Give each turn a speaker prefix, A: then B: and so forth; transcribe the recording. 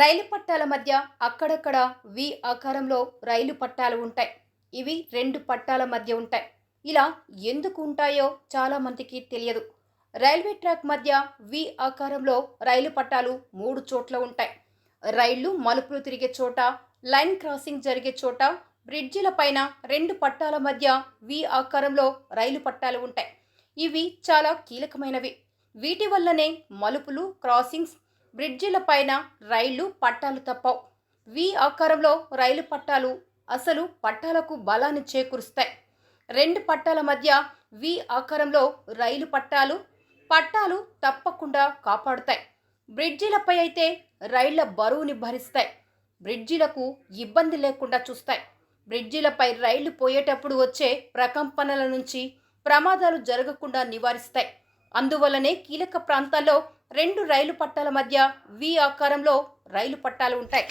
A: రైలు పట్టాల మధ్య అక్కడక్కడ వి ఆకారంలో రైలు పట్టాలు ఉంటాయి. ఇవి రెండు పట్టాల మధ్య ఉంటాయి. ఇలా ఎందుకు ఉంటాయో చాలా మందికి తెలియదు. రైల్వే ట్రాక్ మధ్య వి ఆకారంలో రైలు పట్టాలు మూడు చోట్ల ఉంటాయి. రైళ్ళు మలుపులు తిరిగే చోట లైన్ క్రాసింగ్ జరిగే చోట బ్రిడ్జిల పైన రెండు పట్టాల మధ్య వి ఆకారంలో రైలు పట్టాలు ఉంటాయి. ఇవి చాలా కీలకమైనవి. వీటి వల్లనే మలుపులు క్రాసింగ్స్ బ్రిడ్జిల పైన రైళ్ళు పట్టాలు తప్పవు. వి ఆకారంలో రైలు పట్టాలు అసలు పట్టాలకు బలాన్ని చేకూరుస్తాయి. రెండు పట్టాల మధ్య వి ఆకారంలో రైలు పట్టాలు పట్టాలు తప్పకుండా కాపాడుతాయి. బ్రిడ్జిలపై అయితే రైళ్ళ బరువుని భరిస్తాయి. బ్రిడ్జిలకు ఇబ్బంది లేకుండా చూస్తాయి. బ్రిడ్జిలపై రైళ్ళు పోయేటప్పుడు వచ్చే ప్రకంపనల నుంచి ప్రమాదాలు జరగకుండా నివారిస్తాయి. అందువల్లనే కీలక ప్రాంతాల్లో రెండు రైలు పట్టాల మధ్య వి ఆకారంలో రైలు పట్టాలు ఉంటాయి.